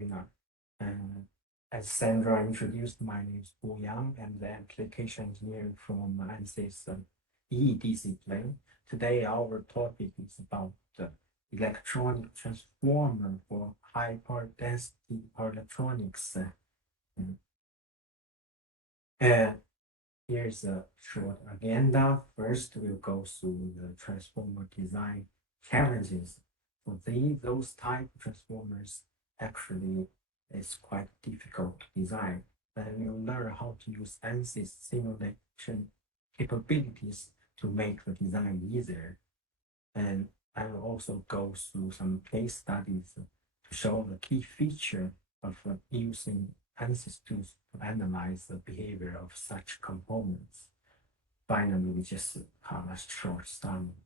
webinar. As Sandra introduced, my name is Wu Yang. I'm the application engineer from ANSYS E discipline. Today, our topic is about the electronic transformer for high power density power electronics. Here's a short agenda. First, we'll go through the transformer design challenges. For those type of transformers, actually, it's quite difficult to design. Then we'll learn how to use ANSYS simulation capabilities to make the design easier. And I will also go through some case studies to show the key feature of using ANSYS tools to analyze the behavior of such components. Finally, we just have a short summary.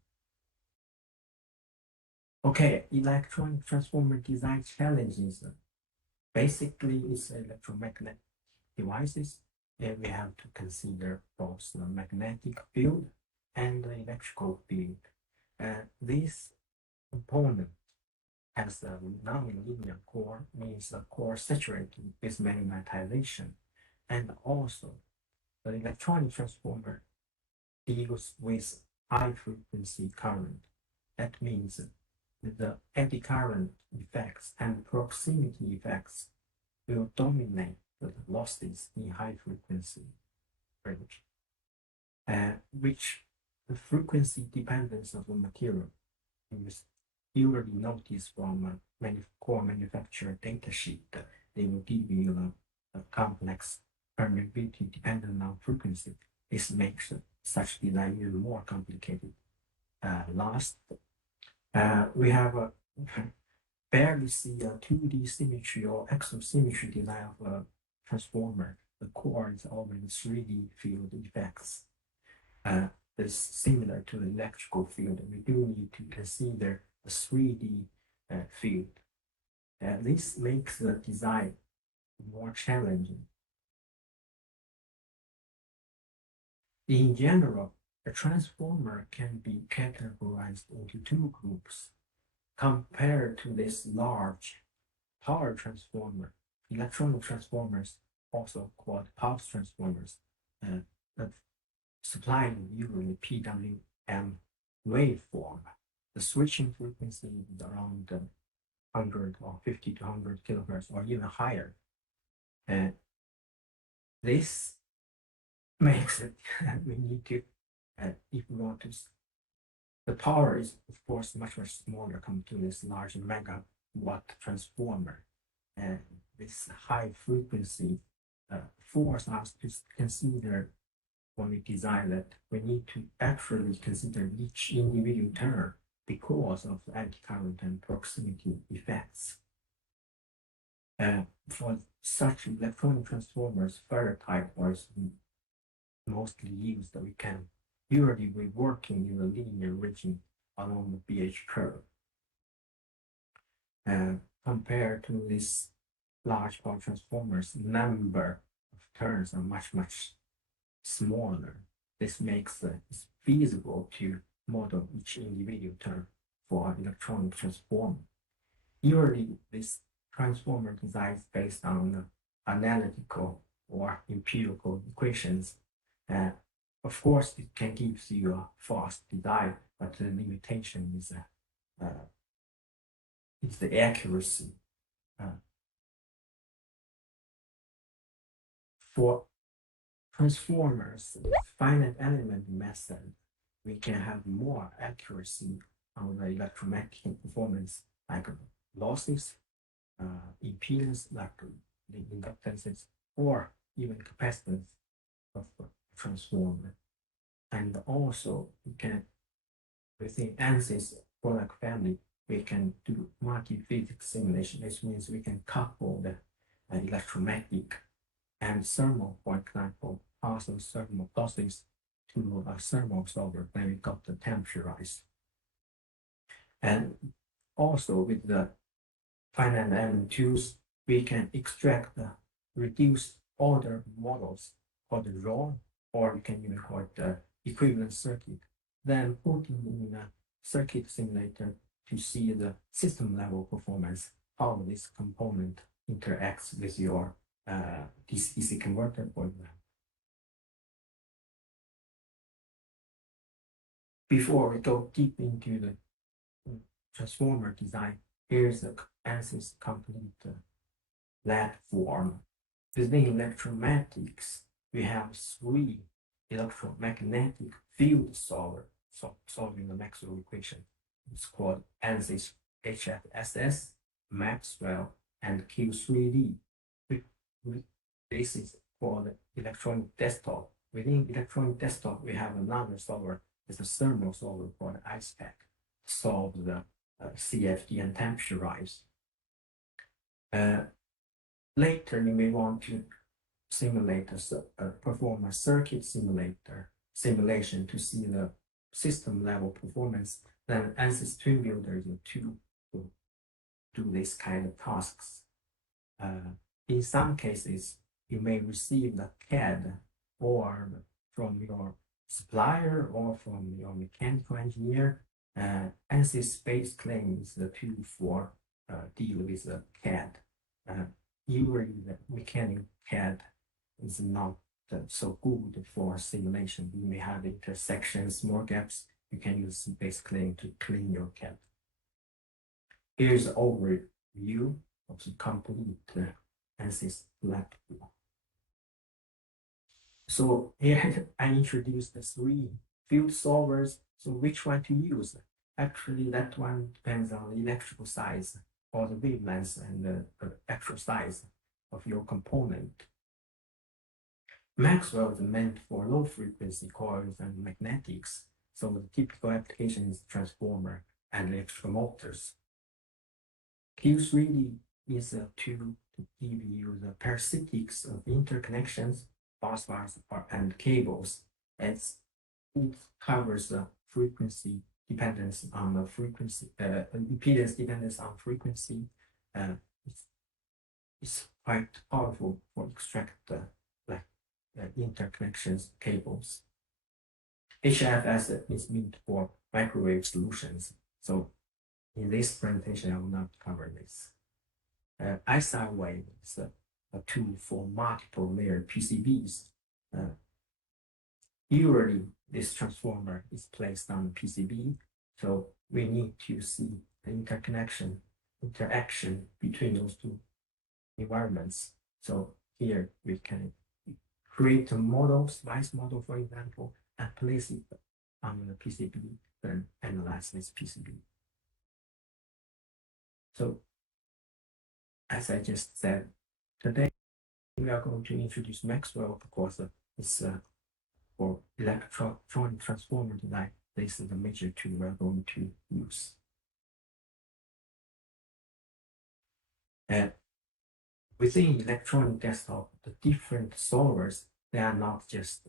Okay, electronic transformer design challenges. Basically, it's electromagnetic devices, and we have to consider both the magnetic field and the electrical field. This component has a non-linear core, means the core saturated with magnetization, and also the electronic transformer deals with high frequency current. That means the eddy current effects and proximity effects will dominate the losses in high frequency range, which the frequency dependence of the material is usually noticed from a core manufacturer data sheet. They will give you a complex permeability dependent on frequency. This makes such design even more complicated. Last, we have barely see a 2D symmetry or axial symmetry design of a transformer. The core is already 3D field effects. Is similar to the electrical field. We do need to consider a 3D field. This makes the design more challenging. In general, a transformer can be categorized into two groups. Compared to this large power transformer, electronic transformers, also called pulse transformers, supplying usually PWM waveform. The switching frequency is around 100 or 50 to 100 kilohertz or even higher. And this makes it, we need to, if we want to, the power is of course much smaller compared to this large megawatt transformer. And this high frequency forces us to consider when we design that we need to actually consider each individual term because of the anti-current and proximity effects. For such electronic transformers, ferrite was mostly used. We can usually be working in a linear region along the BH curve. Compared to these large power transformers, number of turns are much smaller. This makes it feasible to model each individual turn for an electronic transformer. Usually, this transformer design is based on analytical or empirical equations. Of course, it can give you a fast design, but the limitation is the accuracy. For transformers with finite element method, we can have more accuracy on the electromagnetic performance, like losses, impedance, like the inductances, or even capacitance of the transformer. And also, we can, within ANSYS product family, we can do multi-physics simulation. This means we can couple the electromagnetic and thermal, for example, also thermal losses to a thermal solver when we got the temperature rise. And also with the finite element tools, we can extract the reduced order models called raw, or we can even call it the equivalent circuit, then put in a circuit simulator to see the system level performance, how this component interacts with your DC converter, for example. Before we go deep into the transformer design, here's the ANSYS complete platform. Within electromagnetics, we have 3 electromagnetic field solving the Maxwell equation. It's called ANSYS HFSS, Maxwell, and Q3D. This is called electronic desktop. Within electronic desktop, we have another solver. It's a thermal solver called ISPAC. Solve the CFD and temperature rise. Later, you may want to simulate perform a circuit simulation to see the system level performance. Then ANSYS Twin Builder is a tool to do this kind of tasks. In some cases, you may receive the CAD or from your supplier or from your mechanical engineer. ANSYS base claim is the tool for deal with the CAD. Usually the mechanical CAD is not so good for simulation. You may have intersections, small gaps. You can use base claim to clean your CAD. Here's an overview of the complete ANSYS platform. So here I introduced the 3 field solvers. So which one to use? Actually, that one depends on the electrical size or the wavelength and the actual size of your component. Maxwell is meant for low frequency coils and magnetics. So the typical application is transformer and electrical motors. Q3D is a tool to give you the parasitics of interconnections, bus bars, and cables. It covers the frequency dependence on the frequency, impedance dependence on frequency. It's quite powerful for extract interconnections cables. HFS is meant for microwave solutions. So in this presentation, I will not cover this. SI-wave is a tool for multiple layer PCBs. Usually, this transformer is placed on the PCB, so we need to see the interaction between those 2 environments. So here we can create a model, slice model, for example, and place it on the PCB, then analyze this PCB. So, as I just said, today we are going to introduce Maxwell because it's for electronic transformer design. This is the major tool we are going to use. Within electronic desktop, the different solvers, they are not just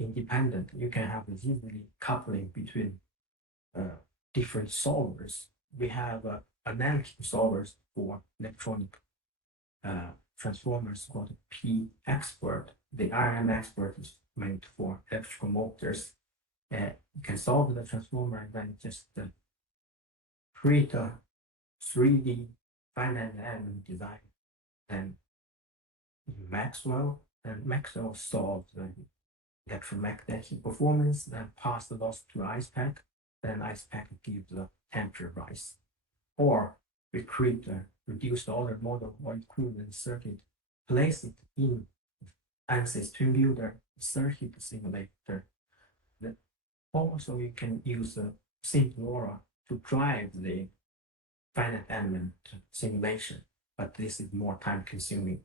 independent. You can have easily coupling between different solvers. We have analytical solvers for electronic transformers called P-Expert. The RM Expert is meant for electrical motors. You can solve the transformer and then just create a 3D finite element design. And Maxwell solves the electromagnetic performance, then pass the loss to ISPAC, then ISPAC gives the temperature rise. Or we create a reduced order model or equivalent circuit, place it in ANSYS Twin Builder circuit simulator. Also, you can use a simple LoRa to drive the finite element simulation, but this is more time consuming.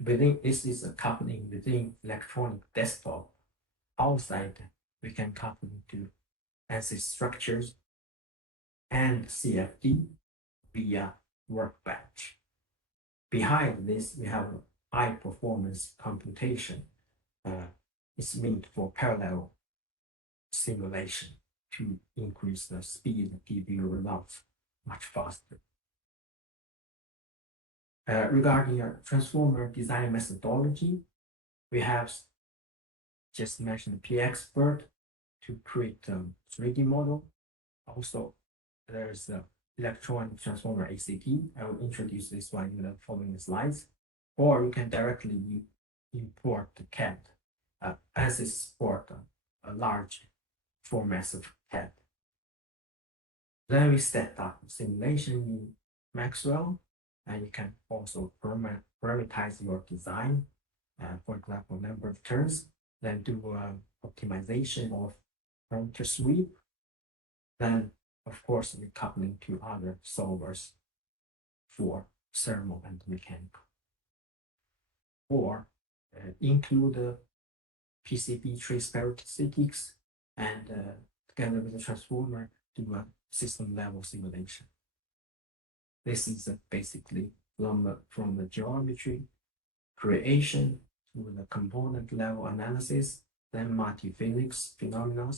This is a coupling within electronic desktop. Outside, we can couple to ANSYS structures and CFD via workbench. Behind this, we have high performance computation. It's meant for parallel simulation to increase the speed and give you results much faster. Regarding a transformer design methodology, we have just mentioned P-Expert to create a 3D model. Also, there's a electronic transformer ACT. I will introduce this one in the following slides. Or you can directly import the CAD as it support a large formats of CAD. Then we set up simulation in Maxwell, and you can also parameterize your design, for example, number of turns, then do optimization of parameter sweep, then of course coupling to other solvers for thermal and mechanical. Or include PCB trace characteristics and together with the transformer do a system level simulation. This is basically from the geometry creation to the component level analysis, then multi-physics phenomena,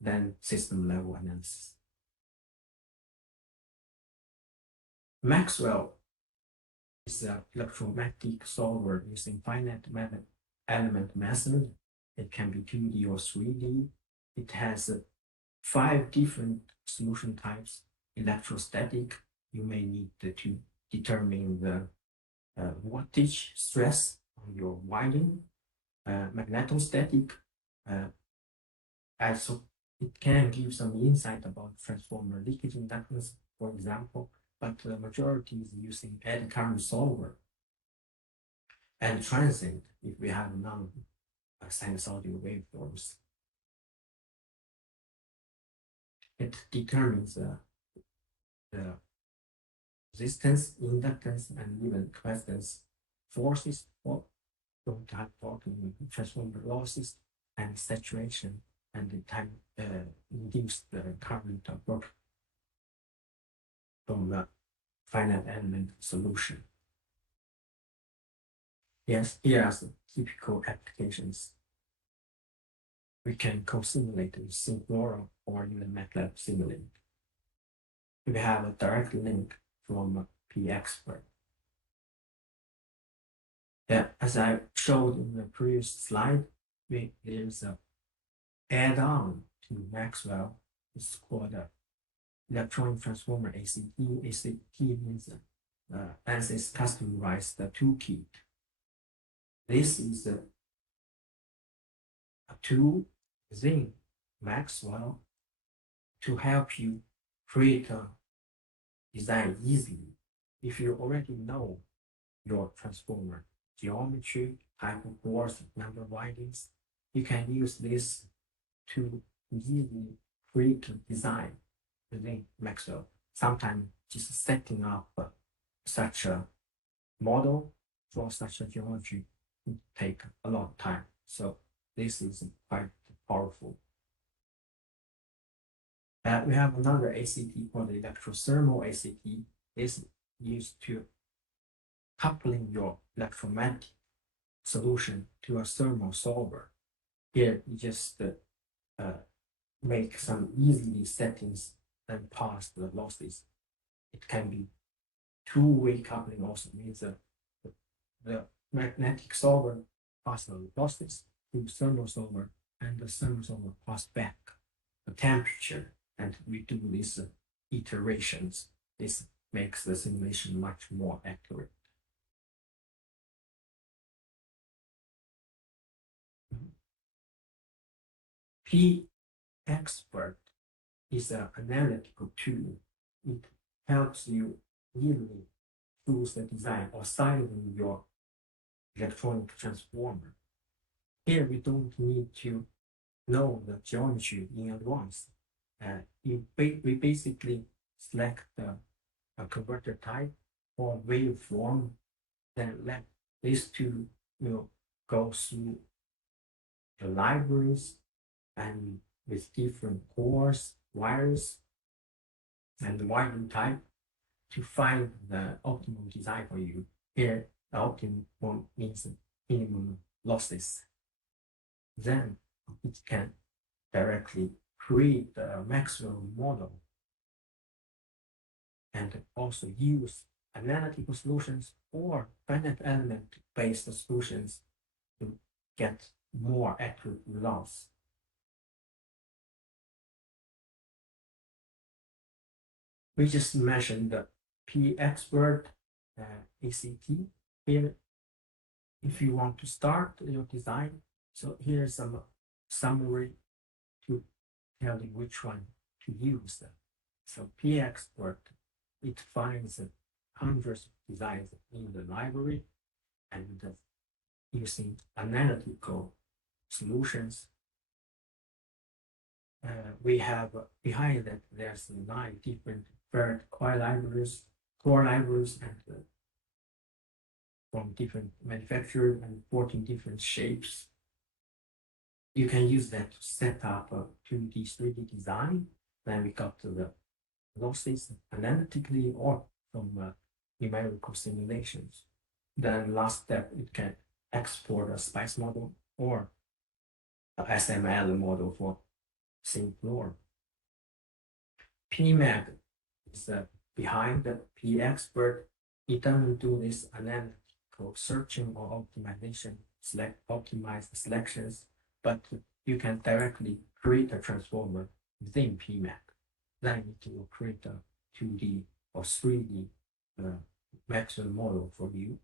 then system level analysis. Maxwell is an electromagnetic solver using finite element method. It can be 2D or 3D. It has 5 different solution types. Electrostatic, you may need to determine the voltage stress on your winding. Magnetostatic, also it can give some insight about transformer leakage inductance, for example, but the majority is using eddy current solver. And transient, if we have non-sinusoidal waveforms. It determines the resistance, inductance, and even capacitance forces for type talking transformer losses and saturation, and the time induced current work from the finite element solution. Yes, here are the typical applications. We can co-simulate with Synflora or even MATLAB simulate. We have a direct link from P-Expert. Yeah, as I showed in the previous slide, there's an add-on to Maxwell. It's called electronic transformer ACT. ACT means ANSYS customized toolkit. This is a tool within Maxwell to help you create a design easily. If you already know your transformer geometry, type of bores, number of windings, you can use this to easily create a design within Maxwell. Sometimes just setting up such a model for such a geometry would take a lot of time. So this is quite powerful. We have another ACT called the electrothermal ACT. This is used to coupling your electromagnetic solution to a thermal solver. Here you just make some easily settings and pass the losses. It can be two-way coupling, also means the magnetic solver pass the losses to thermal solver, and the thermal solver pass back the temperature, and we do these iterations. This makes the simulation much more accurate. P-Expert is an analytical tool. It helps you easily choose the design or styling your electronic transformer. Here we don't need to know the geometry in advance. We basically select the converter type or waveform, then let these two go through the libraries and with different cores, wires, and the winding type to find the optimal design for you. Here, the optimal means minimum losses. Then it can directly create the Maxwell model and also use analytical solutions or finite element based solutions to get more accurate results. We just mentioned the P expert ACT here. If you want to start your design, so here's some summary to tell you which one to use. So P expert, it finds hundreds of designs in the library and using analytical solutions. We have behind that there's 9 different core libraries, and from different manufacturers and 14 different shapes. You can use that to set up a 2D, 3D design. Then we got to the losses analytically or from numerical simulations. Then last step, it can export a SPICE model or a SML model for same floor. PMAG is behind the P expert. It doesn't do this analytical searching or optimization, optimize the selections, but you can directly create a transformer within PMAG. Then it will create a 2D or 3D maximum model for you.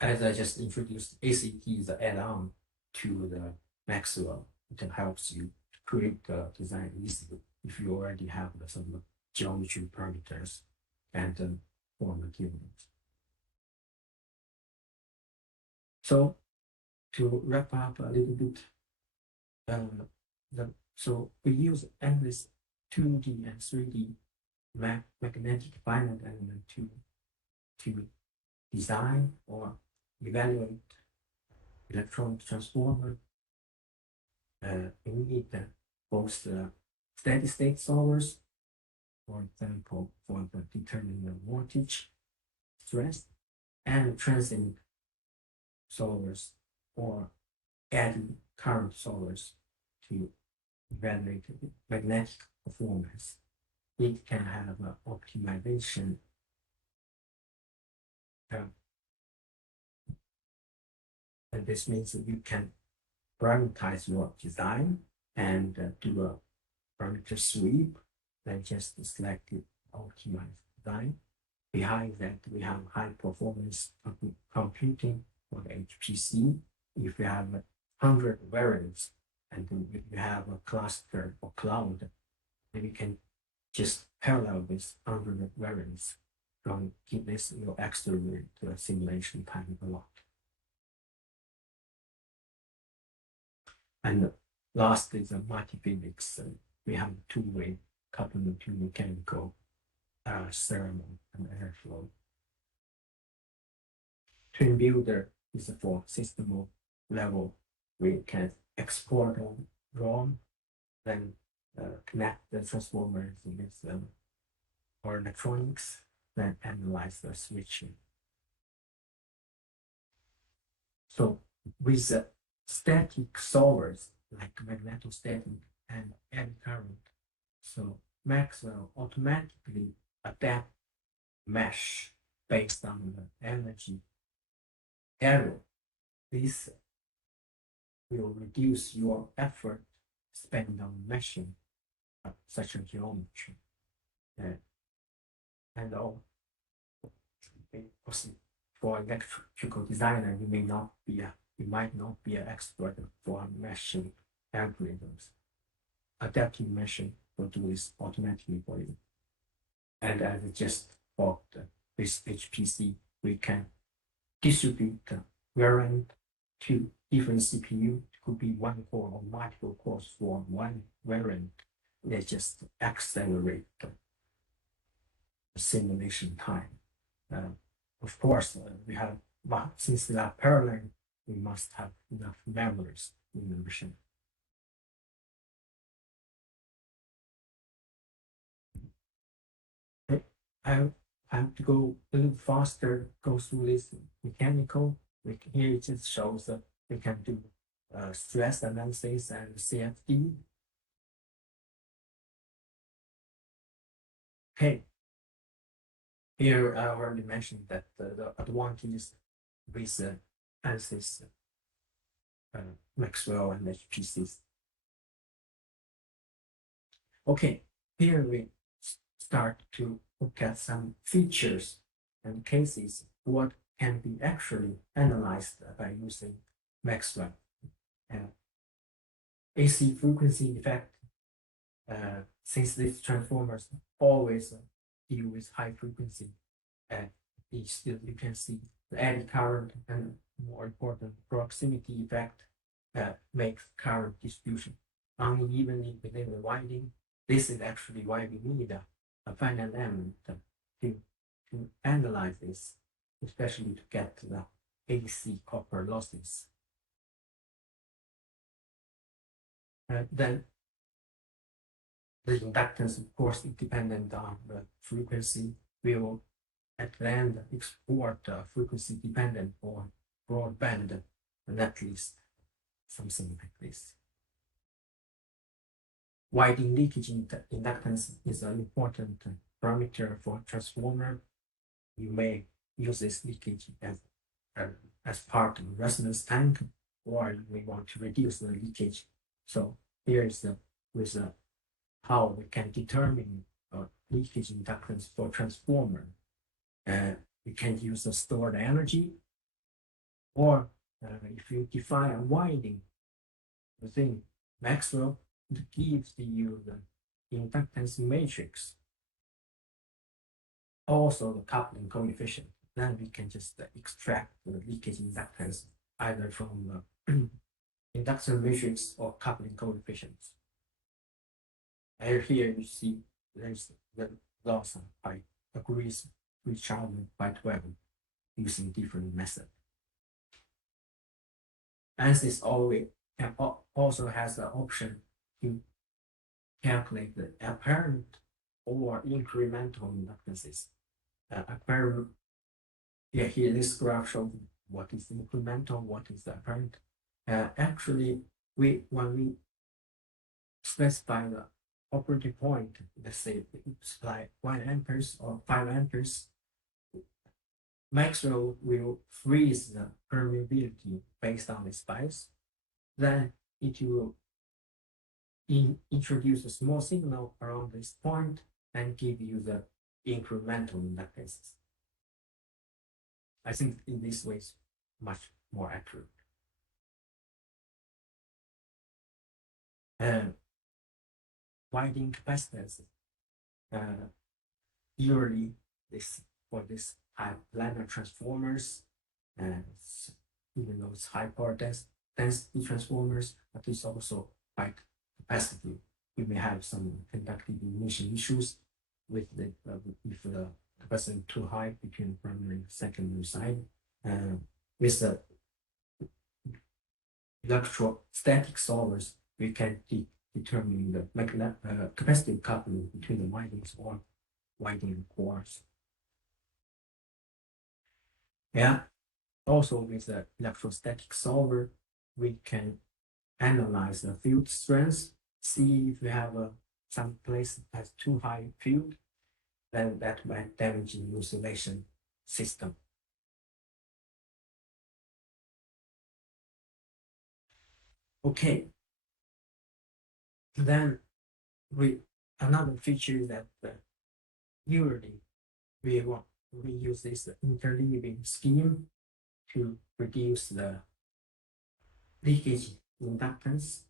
As I just introduced, ACT is the add-on to the Maxwell. It helps you to create the design easily if you already have some geometry parameters and formula given. So to wrap up a little bit, so we use endless 2D and 3D magnetic finite element to design or evaluate electronic transformer. We need both steady state solvers, for example, for determining the voltage, stress, and transient solvers or eddy current solvers to evaluate magnetic performance. It can have an optimization. And this means that you can parameterize your design and do a parameter sweep, then just select the optimized design. Behind that, we have high performance computing for the HPC. If you have 100 variables and if you have a cluster or cloud, then you can just parallel this 100 variables from keep this accelerate the simulation time a lot. And last is a multi-physics. We have two-way coupling to mechanical, thermal, and airflow. Twin builder is for system level. We can export on ROM, then connect the transformers with or electronics, then analyze the switching. So with the static solvers like magnetostatic and eddy current, so Maxwell automatically adapt mesh based on the energy error. This will reduce your effort spent on meshing such a geometry. And all for electrical designer, you might not be an expert for meshing algorithms. Adaptive meshing will do this automatically for you. And as I just talked, with HPC, we can distribute the variant to different CPU. It could be one core or multiple cores for one variant. They just accelerate the simulation time. Of course, we have, since they are parallel, we must have enough memories in the machine. I have to go a little faster, go through this mechanical. Here it just shows that we can do stress analysis and CFD. Okay. Here I already mentioned that the advantage with ANSYS, Maxwell and HPCs. Okay, here we start to look at some features and cases, what can be actually analyzed by using Maxwell. AC frequency effect, since these transformers always deal with high frequency, you can see the eddy current and, more important, proximity effect makes current distribution unevenly within the winding. This is actually why we need a finite element to analyze this, especially to get the AC copper losses. Then the inductance, of course, is dependent on the frequency. We will at the end export frequency dependent or broadband netlist, something like this. Winding leakage inductance is an important parameter for transformer. You may use this leakage as part of the resonance tank, or you may want to reduce the leakage. So here is how we can determine leakage inductance for transformer. We can use the stored energy, or if you define a winding within Maxwell, it gives you the inductance matrix, also the coupling coefficient. Then we can just extract the leakage inductance either from the inductance matrix or coupling coefficients. And here you see there's the loss by agrees recharging quite well using different methods. ANSYS also has the option to calculate the apparent or incremental inductances. Apparent, here this graph shows what is incremental, what is the apparent. Actually, when we specify the operating point, let's say we supply 1 amperes or 5 amperes, Maxwell will freeze the permeability based on this bias. Then it will introduce a small signal around this point and give you the incremental inductances. I think in this way is much more accurate. Winding capacitance, usually for this high planar transformers, even though it's high power density transformers, but it's also quite capacitive. You may have some conductive emission issues with if the capacitance too high between primary and secondary side. With the electrostatic solvers, we can determine the capacitive coupling between the windings or winding cores. Yeah, also with the electrostatic solver, we can analyze the field strength, see if we have some place that has too high field, then that might damage the insulation system. Okay. Then another feature that usually we use this interleaving scheme to reduce the leakage inductance.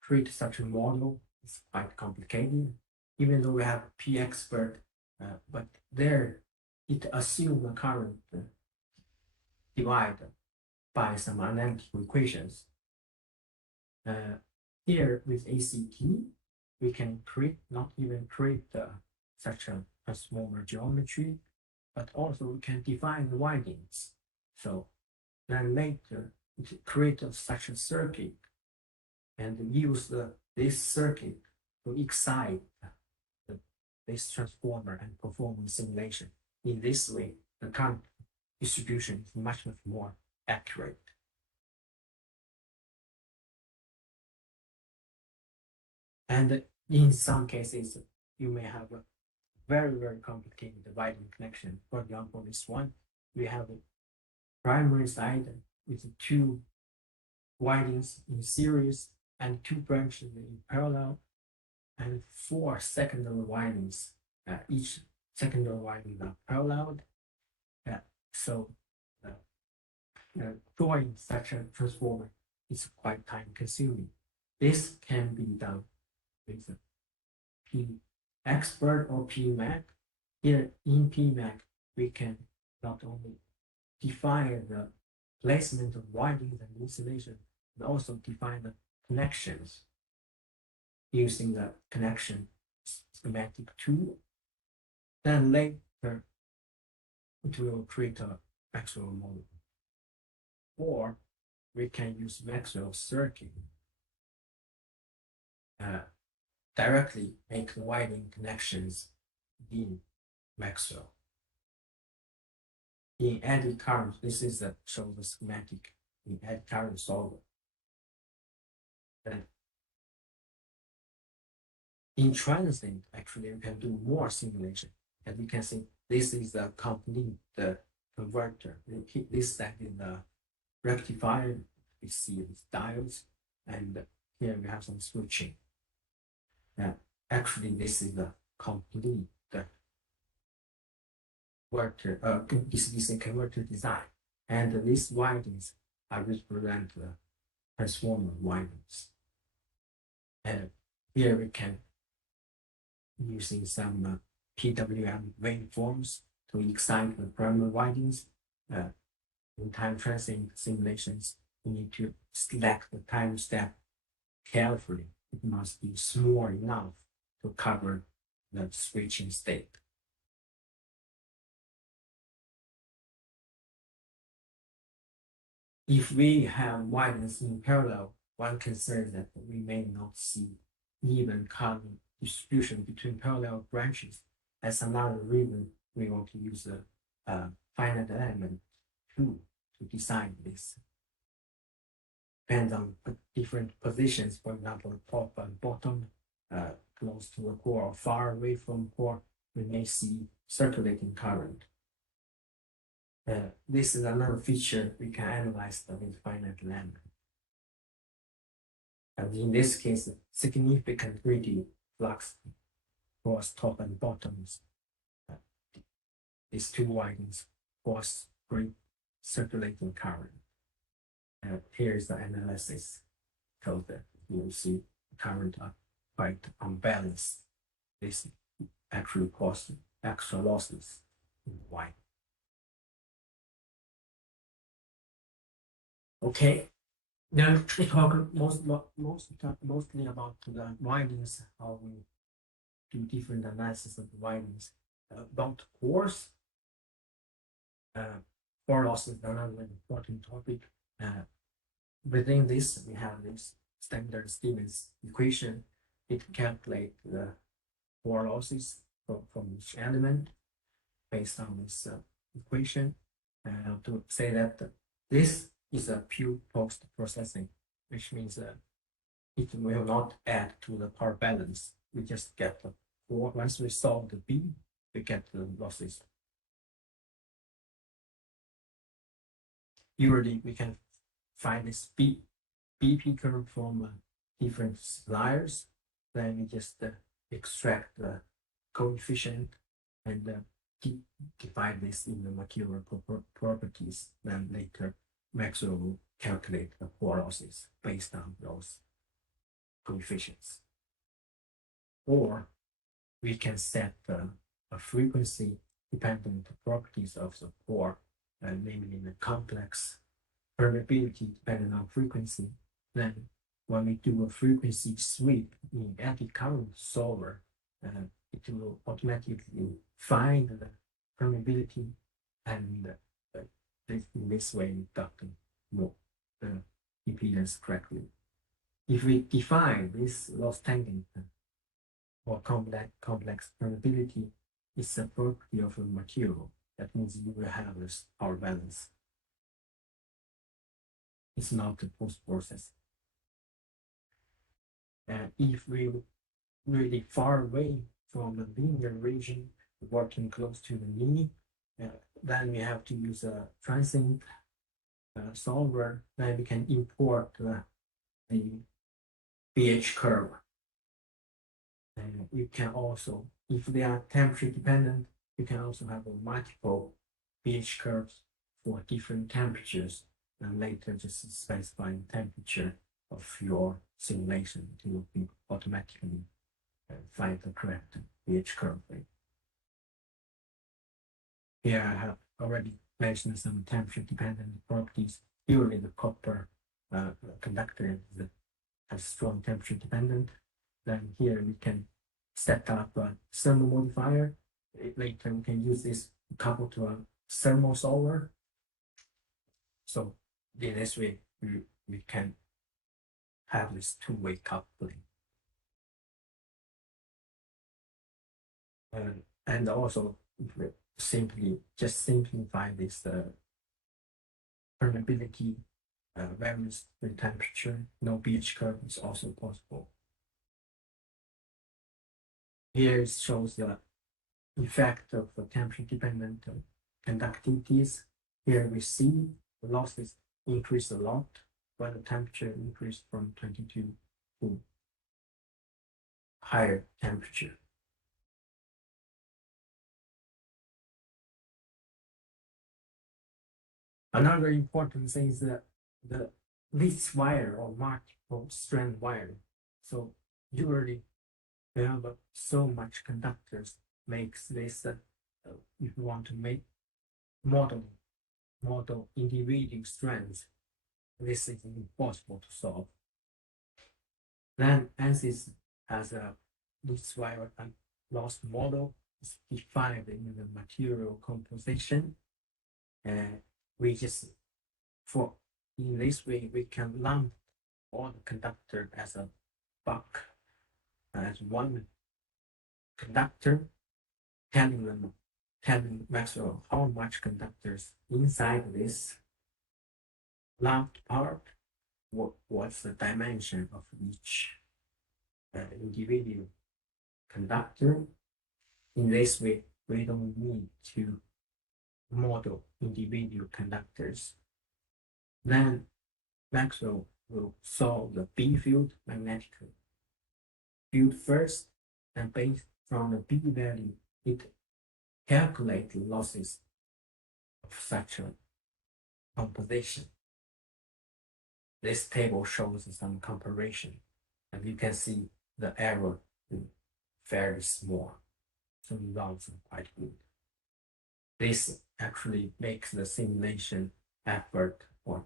Create such a model is quite complicated, even though we have P expert, but there it assumes the current divided by some analytical equations. Here with ACT, we can not even create such a transformer geometry, but also we can define the windings. So then later, create such a circuit and use this circuit to excite this transformer and perform a simulation. In this way, the current distribution is much more accurate. And in some cases, you may have a very, very complicated winding connection. For example, this one, we have a primary side with 2 windings in series and 2 branches in parallel. and 4 secondary windings. Each secondary winding are parallel. So drawing such a transformer is quite time consuming. This can be done with a P expert or PMAC. Here in PMAC, we can not only define the placement of windings and insulation, but also define the connections using the connection schematic tool. Then later, it will create a Maxwell model. Or we can use Maxwell circuit. Directly make the winding connections in Maxwell. In eddy current, this is the show the schematic in eddy current solver. And in transient, actually, we can do more simulation. And we can see this is the complete converter. This is the rectifier. We see these diodes, and here we have some switching. Actually, this is the complete DC converter design, and these windings are represent the transformer windings. And here we can using some PWM waveforms to excite the primary windings. In time transient simulations, we need to select the time step carefully. It must be small enough to cover the switching state. If we have windings in parallel, one concern that we may not see even current distribution between parallel branches. That's another reason we want to use a finite element tool to design this. Depends on different positions, for example, top and bottom, close to the core or far away from core, we may see circulating current. This is another feature we can analyze with finite element. And in this case, significant radial flux across top and bottoms. These two windings cause great circulating current. Here's the analysis code that you will see current are quite unbalanced. This actually causes extra losses in the winding. Okay, then we talk mostly about the windings, how we do different analysis of the windings. About cores, core loss is another important topic. Within this, we have this standard Stevens equation. It calculates the core losses from each element based on this equation. To say that this is a pure post-processing, which means it will not add to the power balance. We just get the core. Once we solve the B, we get the losses. Usually, we can find this BP curve from different suppliers. Then we just extract the coefficient and divide this in the material properties. Then later, Maxwell will calculate the core losses based on those coefficients. Or we can set a frequency dependent properties of the core, namely the complex permeability dependent on frequency. Then when we do a frequency sweep in eddy current solver, it will automatically find the permeability, and in this way we got the impedance correctly. If we define this loss tangent or complex permeability, it's a property of a material. That means you will have this power balance. It's not a post-process. If we really far away from the linear region, working close to the knee, then we have to use a transient solver. Then we can import the BH curve You can also, if they are temperature dependent, you can also have multiple pH curves for different temperatures, and later just specify the temperature of your simulation. It will be automatically find the correct pH curve. Here I have already mentioned some temperature dependent properties. Usually the copper conductor has strong temperature dependent. Then here we can set up a thermal modifier. Later we can use this coupled to a thermal solver. So in this way, we can have this two-way coupling. And also simplify this permeability varies with temperature. No pH curve is also possible. Here it shows the effect of the temperature-dependent conductivities. Here we see the losses increase a lot when the temperature increased from 22 to higher temperature. Another important thing is that the least wire or multiple strand wire. So usually we have so much conductors makes this if you want to make model individual strands, this is impossible to solve. Then ANSYS has a least wire and loss model is defined in the material composition. We just in this way we can lump all the conductor as a bulk, as one conductor, telling Maxwell how much conductors inside this lumped part, what's the dimension of each individual conductor. In this way, we don't need to model individual conductors. Then Maxwell will solve the B field magnetic field first, and based on the B value, it calculates the losses of such a composition. This table shows some comparison, and you can see the error is very small, so the results are quite good. This actually makes the simulation effort or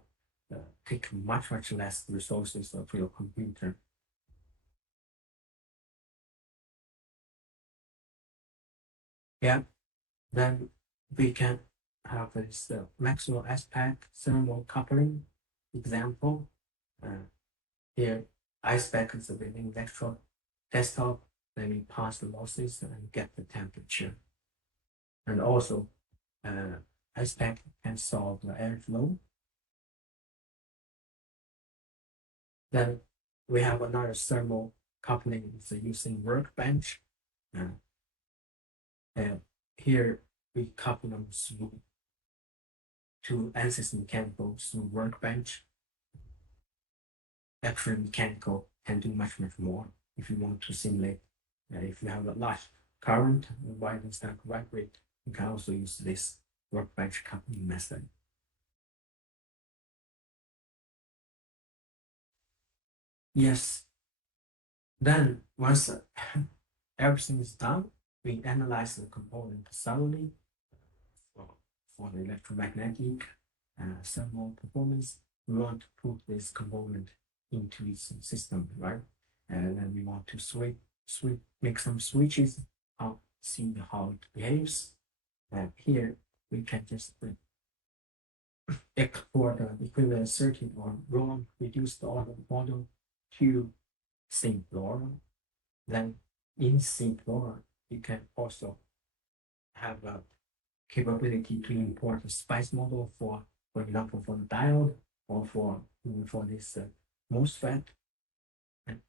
take much less resources of your computer. Yeah, then we can have this Maxwell aspect thermal coupling example. Here, iSpec is the electron desktop. Then we pass the losses and get the temperature. And also, iSpec can solve the airflow. Then we have another thermal coupling using workbench. Here we couple them through to ANSYS mechanical through workbench. Actually, mechanical can do much more if you want to simulate. If you have a large current, wide and stack vibrate, you can also use this workbench coupling method. Yes. Then once everything is done, we analyze the component thoroughly for the electromagnetic thermal performance. We want to put this component into its system, right? And then we want to make some switches, see how it behaves. And here we can just export the equivalent circuit or ROM, reduce the order model to SimPlora. Then in SimPlora, you can also have a capability to import a SPICE model for example, for the diode or for this MOSFET. And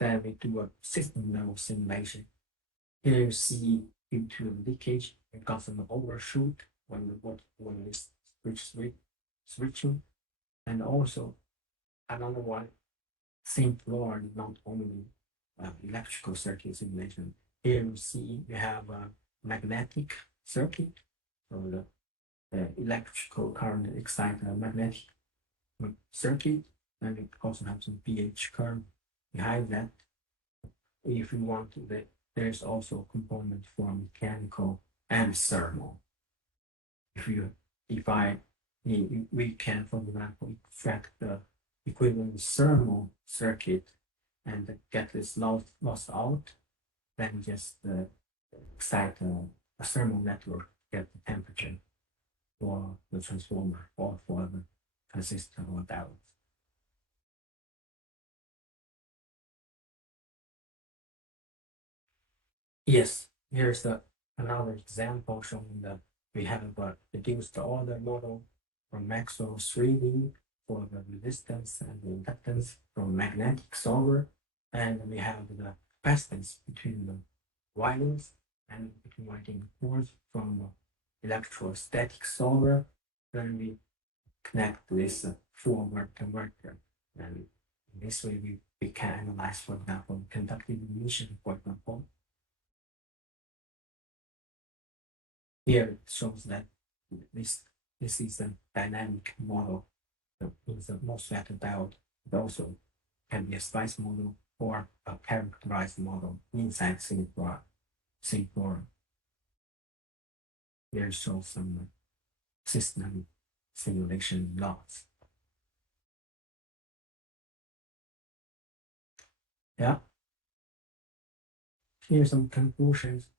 then we do a system level simulation. Here you see due to leakage, we got some overshoot when this switching. And also another one, SimPlora not only electrical circuit simulation. Here you see you have a magnetic circuit, so the electrical current excites a magnetic circuit, and it also has some pH curve behind that. If you want to, there's also a component for mechanical and thermal. We can, for example, extract the equivalent thermal circuit and get this loss out, then just excite a thermal network to get the temperature for the transformer or for the transistor or diode. Yes, here's another example showing that we have reduced the order model from Maxwell 3D for the resistance and the inductance from magnetic solver, and we have the capacitance between the wires and between winding cores from the electrostatic solver. Then we connect this forward converter, and this way we can analyze, for example, conductive emission, for example. Here it shows that this is a dynamic model. It's a MOSFET diode. It also can be a spice model or a characterized model inside Singapore. Here shows some system simulation logs. Yeah. Here's some conclusions.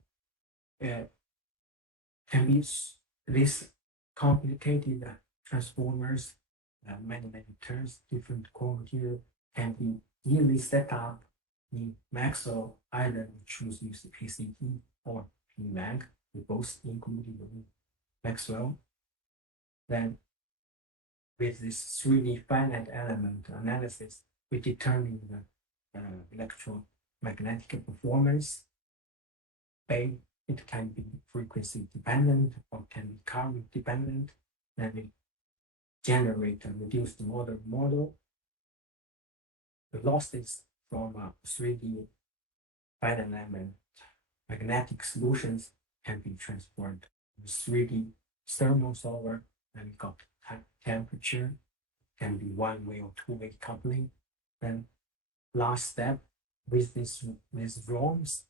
Can be this complicated transformers, many turns, different core material can be easily set up in Maxwell. Either we choose use ACT or PMAG. We both included in Maxwell. Then with this 3D finite element analysis, we determine the electromagnetic performance. It can be frequency dependent or can be current dependent. Then we generate a reduced order model. The losses from 3D finite element magnetic solutions can be transformed to 3D thermal solver, and we got temperature, can be one-way or two-way coupling. Then last step, with these ROMs,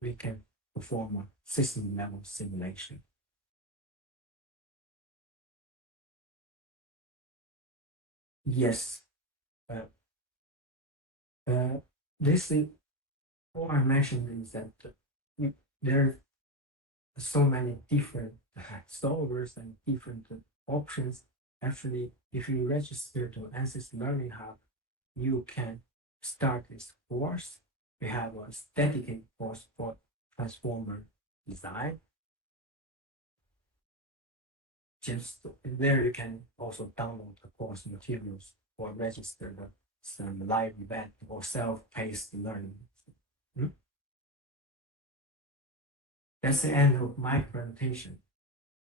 we can perform a system level simulation. Yes. This is what I mentioned is that there are so many different solvers and different options. Actually, if you register to ANSYS Learning Hub, you can start this course. We have a dedicated course for transformer design. Just there you can also download the course materials or register some live event or self-paced learning. That's the end of my presentation.